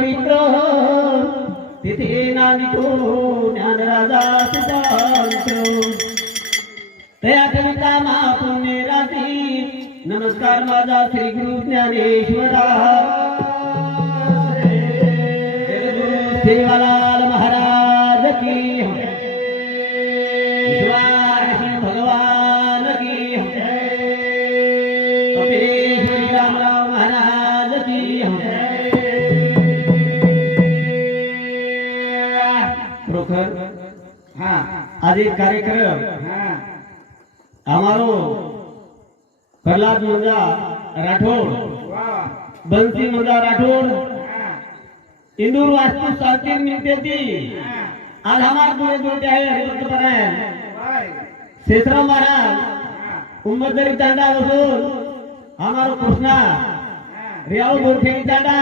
पवित्र तिथे नाविको ज्ञानराजा सिद्धांत. तया कविता महापुण्य रात्री नमस्कार माझा श्री गुरु ज्ञानेश्वरा. देवाला આજે એક કાર્યક્રમ હા અમારો પ્રહલાદ મુંજા રાઠોડ વાહ બંસી મુંજા રાઠોડ હા इंदूर वास्तु शांति मिलते थी હા आज हमारे दूर दूर के है हरिभक्त परायण ભાઈ शेषराव महाराज હા उम्मतरी चांडा बसून हमारो कृष्णा હા रियाव गोरखे चांडा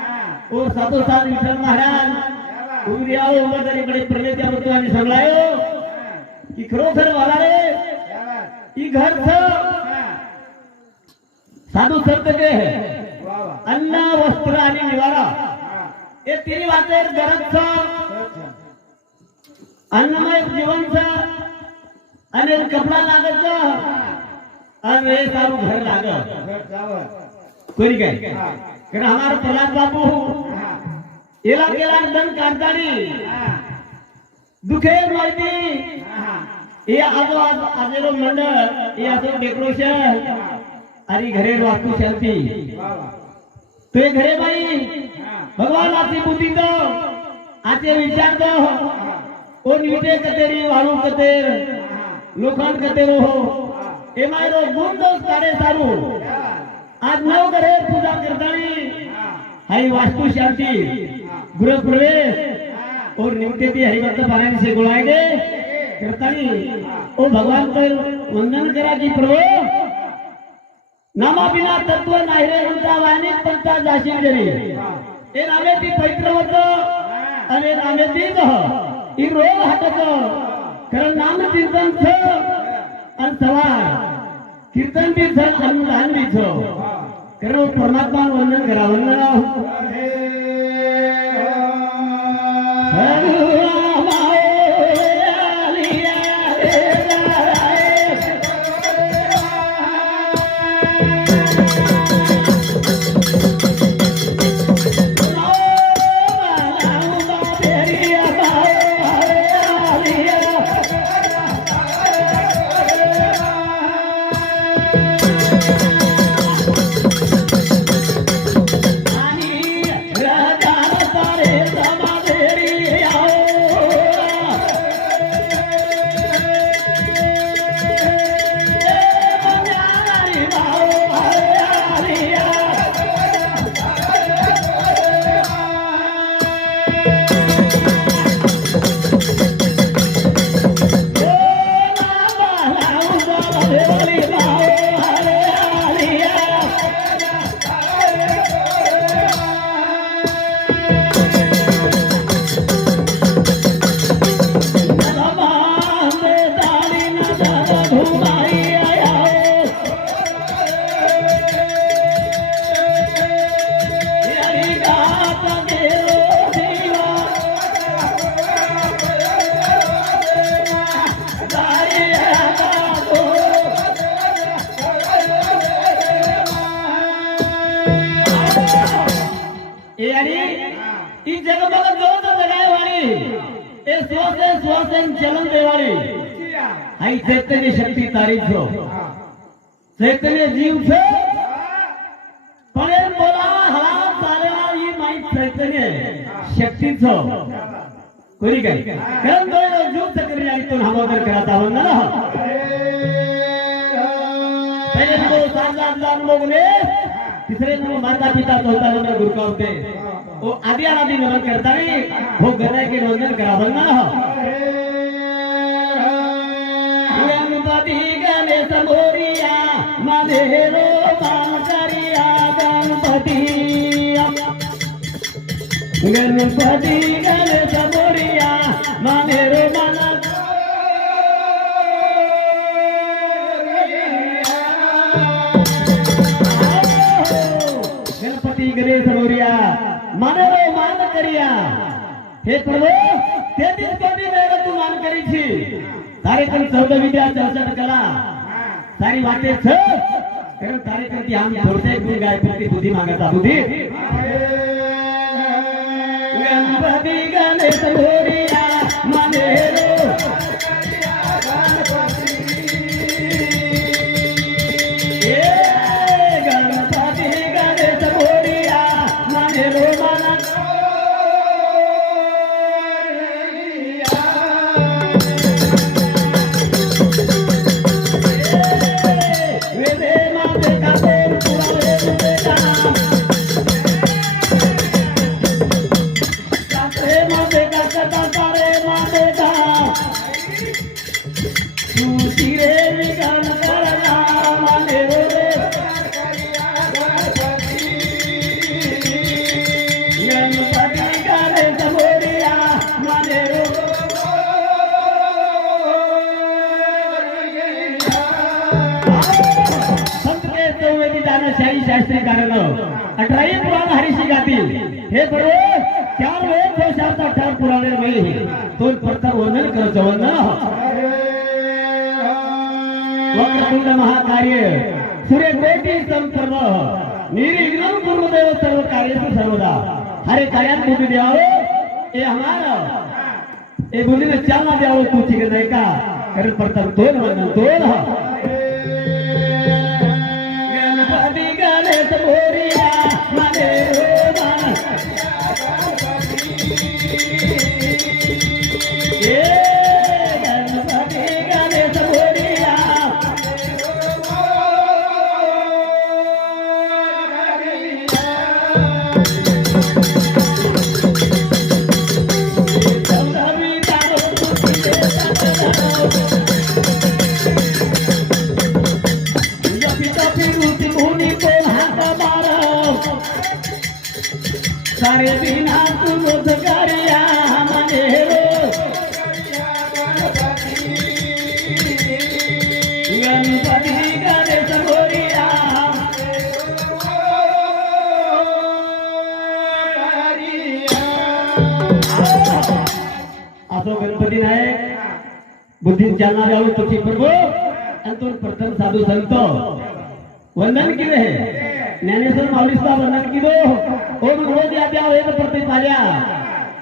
હા और सातो सात विठ्ठल महाराज उभी रियाव उम्मतरी कडे प्रवेश आवडतो आणि सांगलायो की खरोखर मला रे घर साधू संत जे अन्न वस्त्र आणि निवारा। हे। तिन्ही वाचे घरात अन्नमय जीवनच आणि कपडा लागत अरे हे सारू घर लागत कोणी काय? कारण हमार प्रल्हाद बाबू। एला केला दन कांतारी। दुखे माहिती? हे आजो आज आजेरो मंडळ हे असो डेकोरेशन आणि घरेर वास्तू शांती. ते घरे बाई भगवान आपली बुद्धी तो आचे विचार तो. कोण विटे कतेरी वाळू कतेर लोखंड कतेरो हो. हे मायरो गुण दोष काढे सारू. आज नव घरे पूजा करतानी. हाई वास्तू शांती. गृहप्रवेश. और निमित्ते भी हरिभक्त पारायण से गुळायगे कृतानी ओ भगवान पर वंदन करा की प्रभु। नामा बिना तत्व नाही रे उलटा वाणी पंचा जाशी जरी। ए नामे ती पवित्र होत अरे नामे ती ही रोग हटत कारण नाम कीर्तन छ आणि सवार। कीर्तन बी छ आणि दान बी छ कारण परमात्मा वंदन करा वंदना શક્તિ તારી છો ચૈતન્ય જીવ છે પણ એમ બોલા હલા તારેલા ઈ માઈ ચૈતન્ય શક્તિ છો कोणी काय कारण तो जीव चक्री आणि तो नामोदर करत आहोत ना पहिले तो सात लाख लाख लोग ने तिसरे नंबर माता पिता चौथा नंबर गुरु का होते वो आदि आदि नमन करता नहीं वो गराय के वंदन करावं ना गणपती गणेश मोरिया माधेरो मांगरिया गणपती. गणपती गणेश मोरिया माधेरो माना गणपती गणेश मोरिया मानेरो हे सर्व ते दिवस कमी वेळ तू चौदा विद्या चौसठ कला. सारी बातें छ। तेरे तारे करती हम छोड़ते गुरु गाय करती बुद्धि मांगता। बुद्धि? गणपति गणेश हे बरोबर चार वेळ तो शास्त्र पुराणे वेळी तो प्रथम वर्णन कर वक्रतुंड महाकार्य. सूर्य कोटी संपर्व निर्विघ्न गुरुदेव सर्व कार्य सर्वदा. हरे कार्यात बुद्धी द्यावं? ए हमारा. हे बुद्धीने चालना द्यावं तू ठीक नाही का? कारण प्रताप दोन वर्णन दोन Ha ha. आणि प्रथम साधू संत. वंदन किवे आहे ज्ञानेश्वर माऊलीचा वंदन किदो ओम रोज या द्या वेद प्रति पाल्या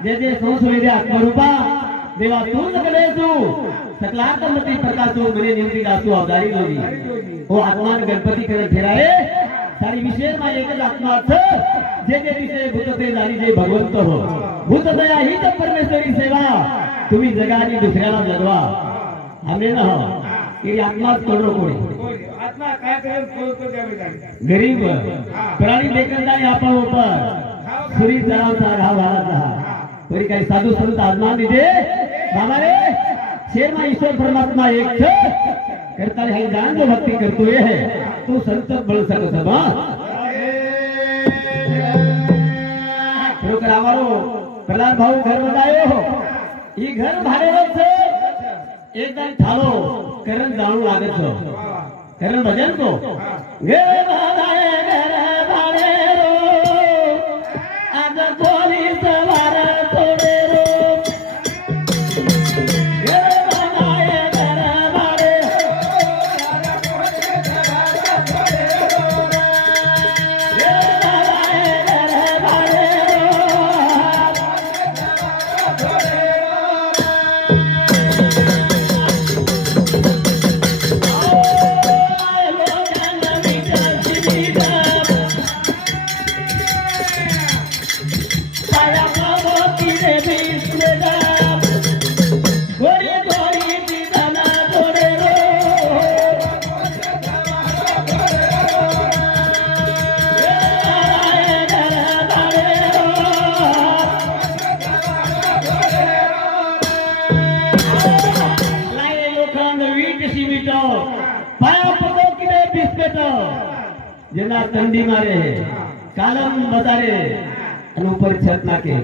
जे जे संस्वेदे आत्मरूपा देवा तू सकले तू. सकलार्थ मती प्रकाशो मने निवृत्ती दासू अवधारी जोगी हो आत्मान गणपती कडे फिरावे सारी विशेष मा एकच आत्मा अर्थ जे जे विषय भूतते झाली जे भगवंत हो. भूत दया ही तर परमेश्वरी सेवा. तुम्ही जगा आणि दुसऱ्याला जगवा. आम्ही ना हो. એની આત્મા કરોડો કોડી ગરીબ, પ્રાણી દેખંદાની આપણ ઉપર સુરી ધરાવતા રહા વાળા ફરી કઈ સાધુ સંત આત્મા લીધે? બાબા રે શેરમાં ઈશ્વર પરમાત્મા એક છે? કરતા હે જાન જો ભક્તિ કરતો એ હે. તો સંત બળ સક સભા ખરેખર અમારો પ્રહલાદ ભાવ ઘર બનાવ્યો એ ઘર ભારેલો છે. એક દાન થાળો. કેરન દાણું લાગે છે. કેરન ભજન તો? ગે રાધાએ કાલમ વધારે. અને ઉપર છત નાખે.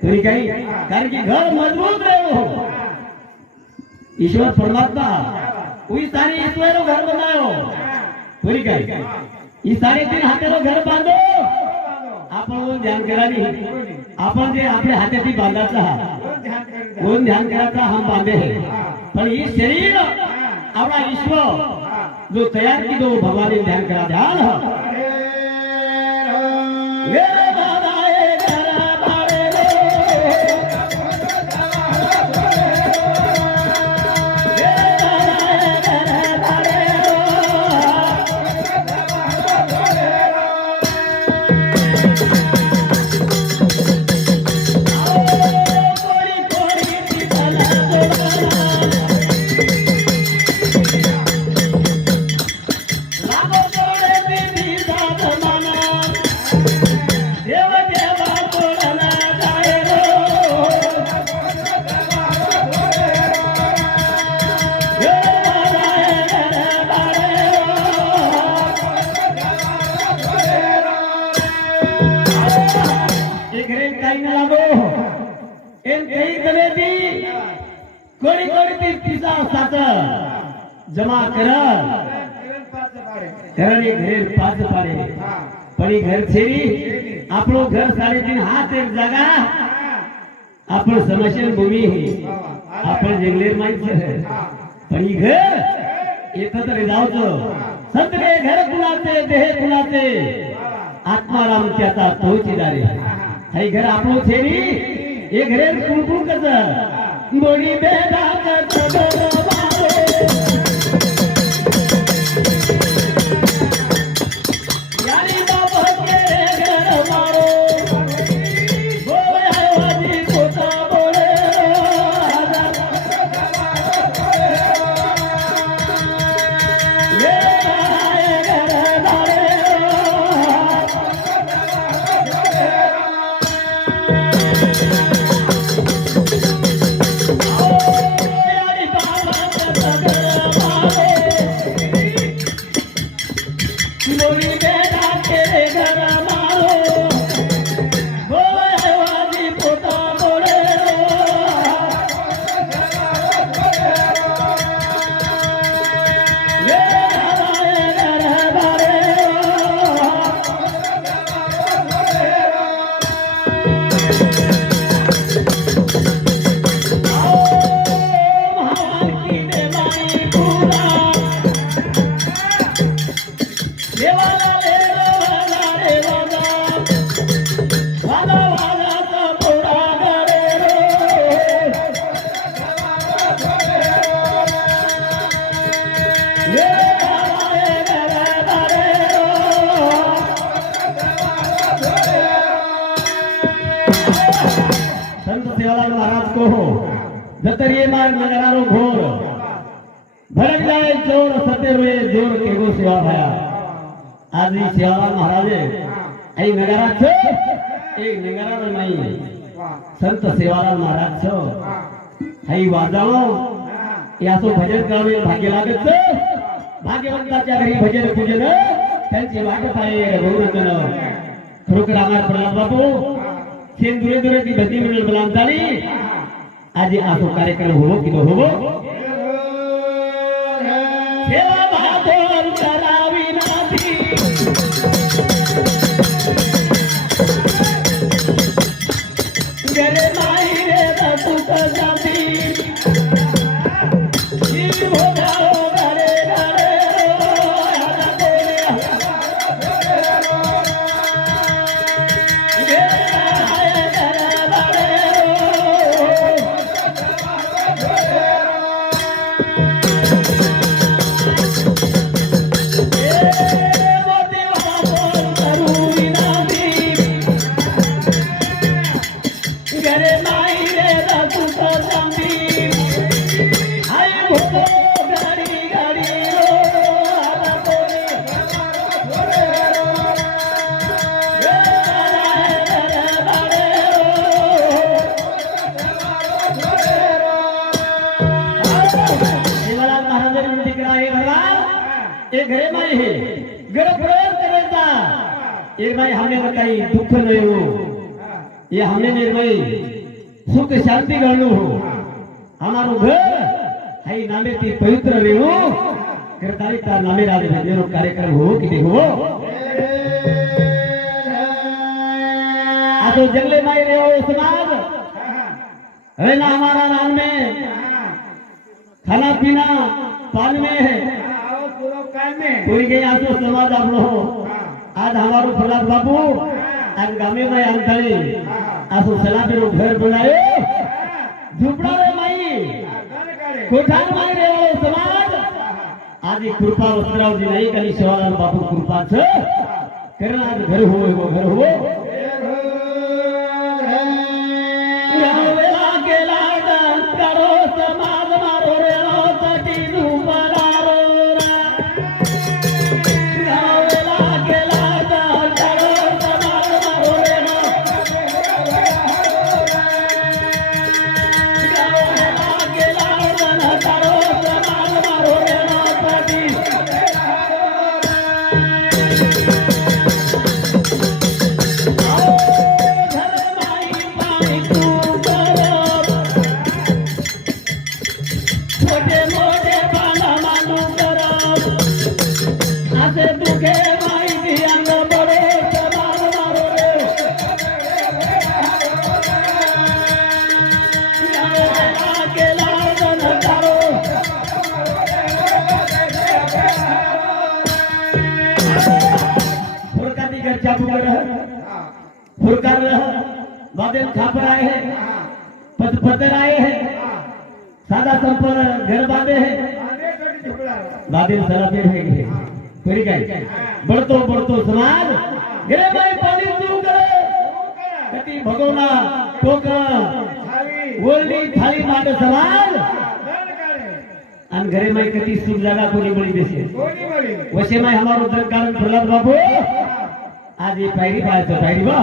તો એ કઈ કારણ કે ઘર મજબૂત રહ્યો ઈશ્વર પરમાત્મા કોઈ સારી ઈશ્વરનો ઘર બનાવ્યો. તો એ કઈ ઈ સારી દિન હાથેનો ઘર બાંધો. આપણો ધ્યાન કરાવી આપણ જે આપણે હાથેથી બાંધાતા કોણ ધ્યાન કરાતા હમ બાંધે હે. પણ ઈ શરીર, આપણા ઈશ્વર, જો તૈયાર કીધો ભગવાન ધ્યાન કરા ધ્યાન जो जमा करा। पणी घर छेरी। आपलो घर साडेतीन हात एक जागा। आपण समशील भूमी आपण जंगलेर माहीत पण घर। येत तरी जावचं सत्रे घर कुणाचे? देह कुणाचे? आत्माराम त्याचा पहुचीदारे हे घर आपलो छेरी। हे घरे कुणकुण कस? बोडी बेदा आज ही सेवालाल महाराजे आई नगरा छो एक नगरा में संत सेवालाल महाराज छो. हा. आई वाजावो याचं भजन करावे भाग्य लागत भाग्यवंताच्या घरी भजन पूजन त्यांची वाटत आहे रघुनंदन खरोखर आम्हाला प्रल्हाद बापू. सेंदुरे दुरे ती भजी मिळेल बलांतानी आज असो कार्यक्रम होवो की होवो. सेवा एक घरे माई है। घर प्रयोग करायचा एक नाही हमेनं काही दुःख नाही हो। ये हमने निर्मय सुख शांति घालू हो। हमारो घर हाई नामे ती पवित्र रे रेणू गिरधारी नामे राजे भेजेरो कार्यक्रम हो किती हो? आता जंगले नाही रे हो समाज है ना हमारा नाम में। खाना पीना पान में है। ભૂલી ગયા છો સમાજ આપણો આજ અમારું પ્રહલાદ બાપુ. આ ગામે માં આંધળી આ શું સલાબીનું ઘર બનાવ્યું. ઝૂંપડા રે માઈ. કોઠાર માઈ રહેવાળો સમાજ. આજે કૃપા વસ્ત્રાવજી નહીં કરી સેવાલાલ બાપુ કૃપા છે. કેરળા ઘર હોવો એવો ઘર હોવો घर बांधे हैं बादल सराबे है फिर गए बढ़तो बढ़तो समाज गिरे भाई पाणी सुरू करे. कटी भगवना टोकरा ओरली थाळी माग समाज आणि घरे माई कटी सुख जागा कोणी बळी देसे वशे माई हमारो दर कारण प्रल्हाद बाबू आज ये पायरी पाहायचं पायरी बा.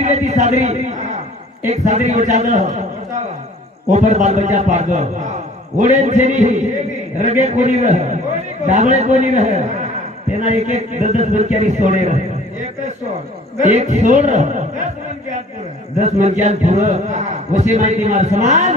तेना सादरी रहती सादरी एक सादरी बचाल ऊपर बाल बच्चा पाड़ दो ओड़े छेरी ही. रगे कोनी रह. डाबळे कोनी रह. तेना एक एक दस दस बच्चारी सोडे रह. एक सोड रह. दस मंक्यान पुरं. वशी माहिती मार समान.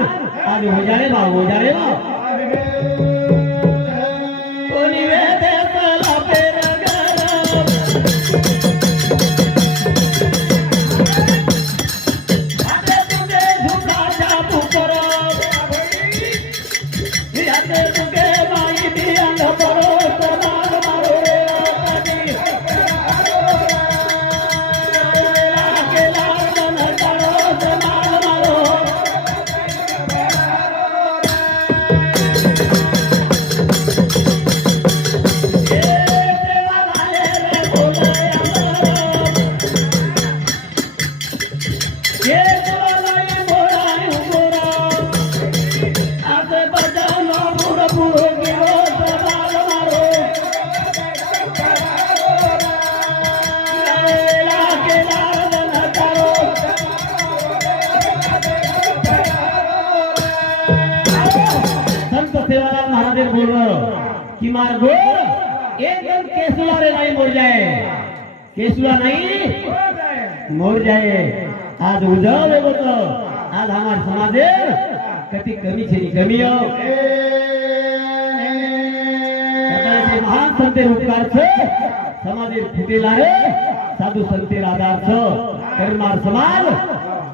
कि मार्गो एकदम केसुला रे नहीं मोर जाए। केसुला नहीं मोर जाए। आज उजाव एगो तो आज हमार समाजे कति कमी छे नी कमी हो। कदाचे महान संते उपकार छ समाजे फुटेला रे साधू संते आधार छ कर्मार समाज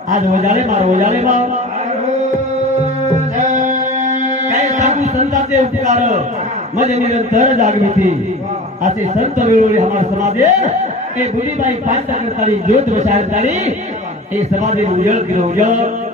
आज ओजाळे मार ओजाळे मार। काय संतांचे उपकार म्हणजे निरंतर जागृती असे संत वेळोवेळी हमार समाजे हे बुलीबाई पांच करताली ज्योत बसायताली हे समाजे उजळ किलो उजळ